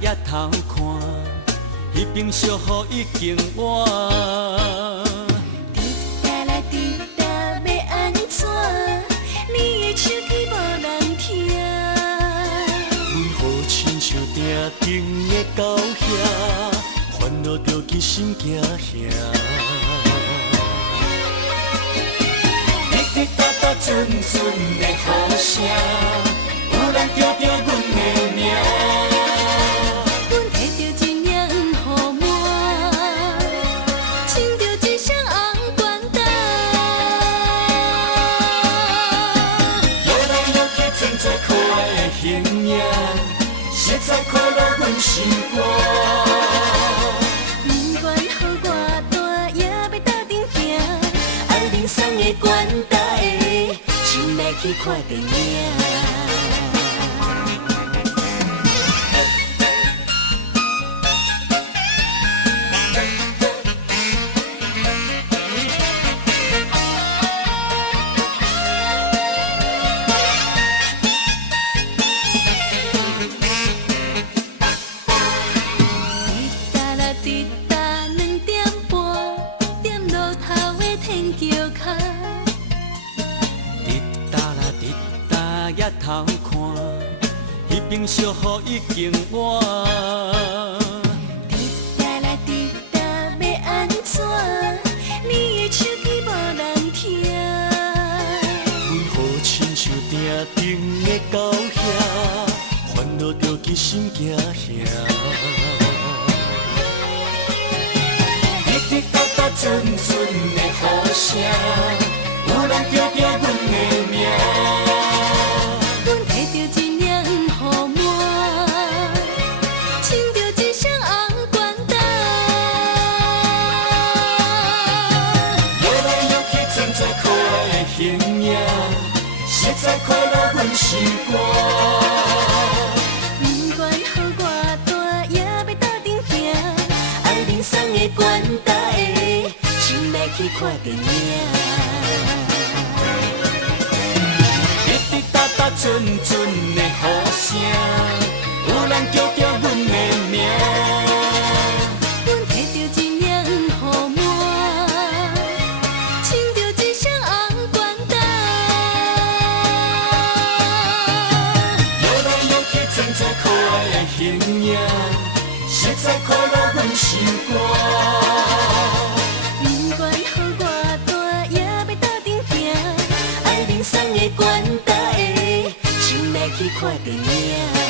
也偷看，迄边小雨已经晚。滴答啦滴答要安怎？你的手机无人听。为何亲像定定的到遐，烦恼着去心惊吓。滴滴答答阵阵的雨声，有人叫着阮的名。阮摕着一领黄雨满，穿着一双红管带。摇来摇去，真多可爱的形影，实在快乐阮心肝。不管雨偌大，也要斗阵行。爱人送的管带，亲来去看电影。滴答啦滴答2点半，踮路头的天桥脚。滴答啦滴答也偷看，迄边小雨已经晚。滴答啦滴答要安怎？你的手机无人听。为何亲像定定的到遐，烦恼着去心惊吓。滴滴答答阵阵的雨声，有人叫着阮的名。阮摕着一领雨满，穿着一双红管带。摇来摇去，真多可爱的形影，实在快乐阮心肝。不管雨偌大，也要斗阵行。爱人送的管带，亲来去看电影。滴滴答答阵阵的雨声，有人叫着阮的名。阮摕着一领雨满，穿着一双红管带。摇来摇去，真多可爱的形影，实在快乐阮心肝。不管雨偌大，也要斗阵行。爱人送的管带，亲来去看电影。